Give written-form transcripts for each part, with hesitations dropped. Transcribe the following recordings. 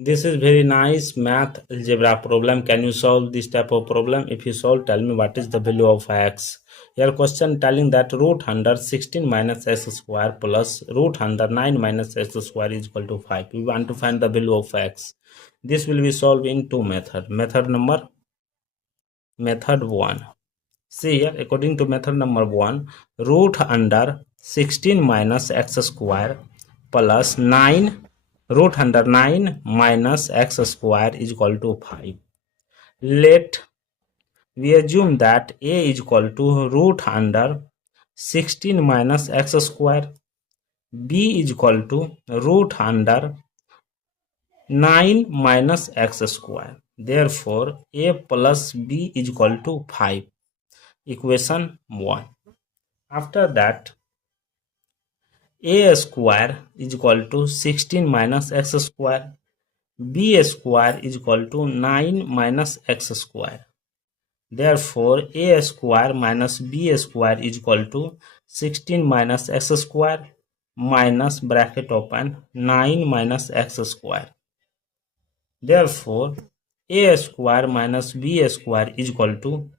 This is very nice math algebra problem. Can you solve this type of problem? If you solve, tell me what is the value of x. Here question telling that root under 16 minus x square plus root under 9 minus x square is equal to 5. We want to find the value of x. This will be solved in two methods. Method 1. See here, according to method number 1, root under 16 minus x square plus 9 root under 9 minus x square is equal to 5. Let we assume that a is equal to root under 16 minus x square, b is equal to root under 9 minus x square. Therefore, a plus b is equal to 5. Equation 1. After that, a square is equal to 16 minus x square, b square is equal to 9 minus x square. Therefore, a square minus b square is equal to 16 minus x square minus bracket open 9 minus x square. Therefore, a square minus b square is equal to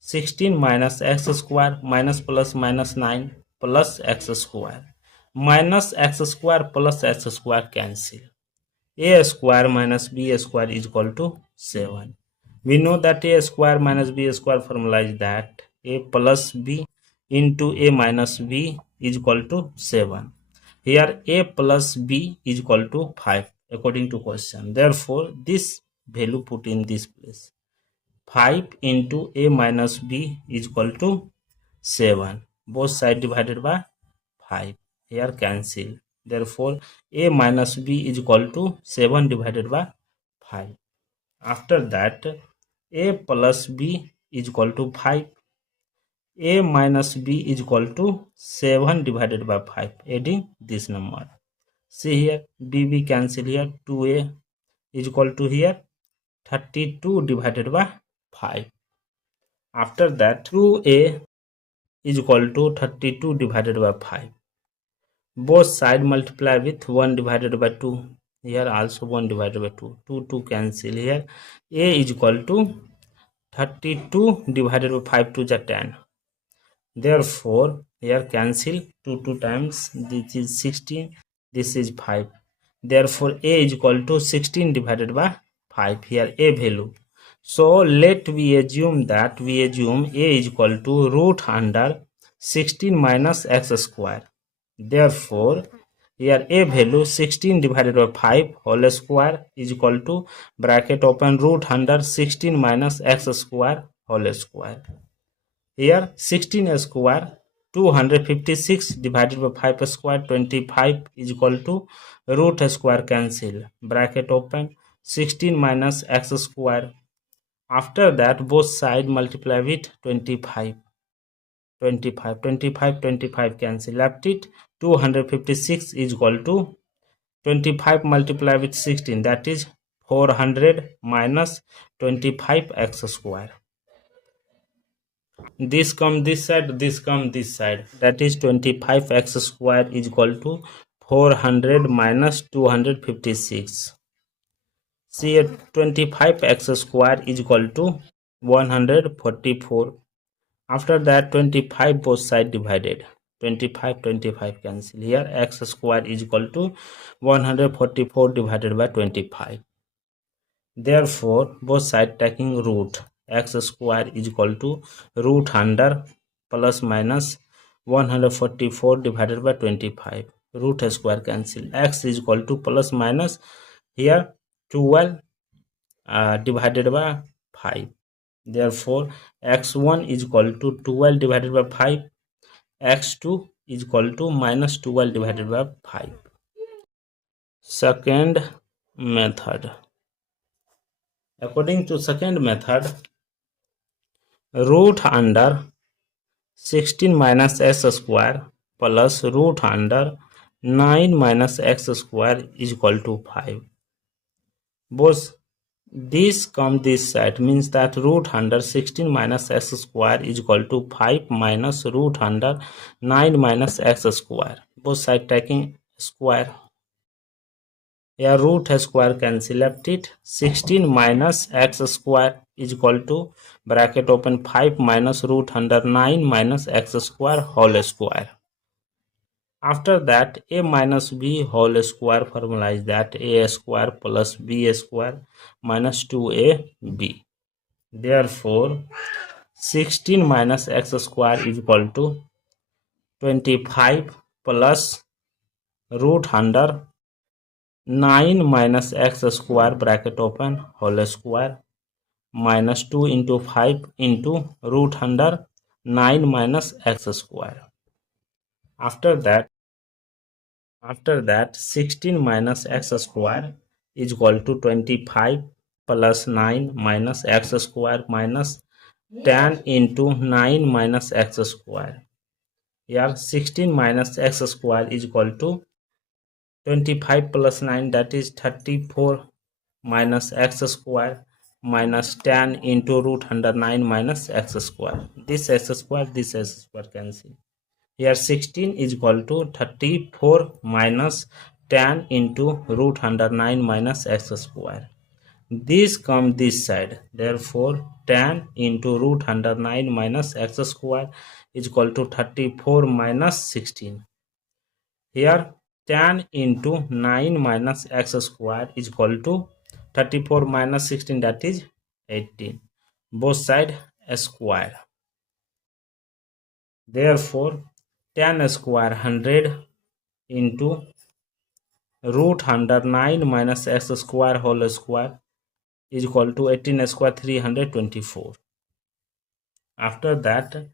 16 minus x square minus plus minus 9 plus x square. Minus x square plus x square cancel. A square minus b square is equal to 7. We know that a square minus b square formula is that a plus b into a minus b is equal to 7. Here a plus b is equal to 5 according to question. Therefore, this value put in this place. 5 into a minus b is equal to 7. Both sides divided by 5. Here cancel. Therefore, a minus b is equal to 7 divided by 5. After that, a plus b is equal to 5. A minus b is equal to 7 divided by 5. Adding this number. See here, b cancel here. 2a is equal to here 32 divided by 5. After that, 2a is equal to 32 divided by 5. Both sides multiply with 1 divided by 2. Here also 1 divided by 2. 2 cancel here. A is equal to 32 divided by 5 to the 10. Therefore, here cancel 2 times. This is 16. This is 5. Therefore, A is equal to 16 divided by 5. Here A value. So, let we assume that A is equal to root under 16 minus x square. Therefore, here a value 16 divided by 5 whole square is equal to bracket open root under 16 minus x square whole square. Here 16 square 256 divided by 5 square 25 is equal to root square cancel. Bracket open 16 minus x square. After that, both sides multiply with 25 cancel. Left it 256 is equal to 25 multiplied with 16, that is 400 minus 25 x square. This come this side, this come this side, that is 25 x square is equal to 400 minus 256. See here, 25 x square is equal to 144. After that, 25 both sides divided. 25 cancel. Here x square is equal to 144 divided by 25. Therefore, both sides taking root. X square is equal to root under plus minus 144 divided by 25. Root square cancel. X is equal to plus minus here 12 divided by 5. Therefore, x1 is equal to 12 divided by 5. x2 is equal to minus 12 divided by 5. Second method. According to second method, root under 16 minus x square plus root under 9 minus x square is equal to 5. Both this come this side, means that root under 16 minus x square is equal to 5 minus root under 9 minus x square. Both sides taking square. Here root square cancel left it. 16 minus x square is equal to bracket open 5 minus root under 9 minus x square whole square. After that a minus b whole square formula is that a square plus b square minus 2ab. Therefore 16 minus x square is equal to 25 plus root under 9 minus x square bracket open whole square minus 2 into 5 into root under 9 minus x square. After that 16 minus x square is equal to 25 plus 9 minus x square minus 10 into 9 minus x square. Here 16 minus x square is equal to 25 plus 9, that is 34 minus x square minus 10 into root under 9 minus x square. This x square cancel. Here 16 is equal to 34 minus 10 into root under 9 minus x square. This come this side. Therefore 10 into root under 9 minus x square is equal to 34 minus 16. Here 10 into 9 minus x square is equal to 34 minus 16, that is 18. Both side square. Therefore 10 square 100 into root under 9 minus x square whole square is equal to 18 square 324. After that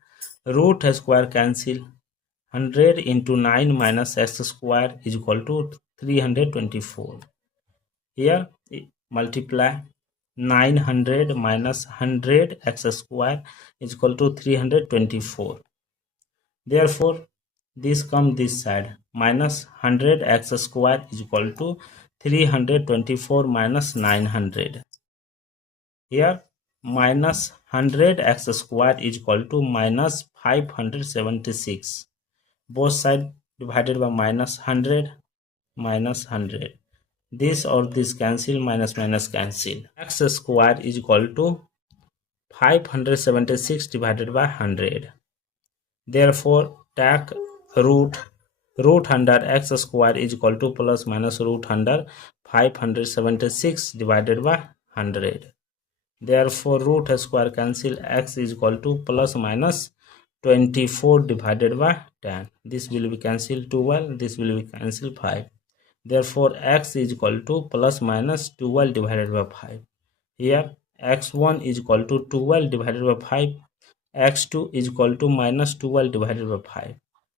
root square cancel. 100 into 9 minus x square is equal to 324. Here multiply 900 minus 100 x square is equal to 324. Therefore this come this side, minus 100 x square is equal to 324 minus 900. Here minus 100 x square is equal to minus 576. Both sides divided by minus 100 minus 100. This or this cancel, minus minus cancel. X square is equal to 576 divided by 100. Therefore take root under x square is equal to plus minus root under 576 divided by 100. Therefore root square cancel, x is equal to plus minus 24 divided by 10. This will be cancelled 12, this will be cancelled 5. Therefore x is equal to plus minus 12 divided by 5. Here x1 is equal to 12 divided by 5, x2 is equal to minus 12 divided by 5.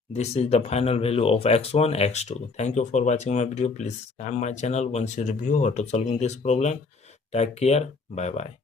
This is the final value of x1, x2. Thank you for watching my video. Please subscribe my channel once you review how to solving this problem. Take care. Bye bye.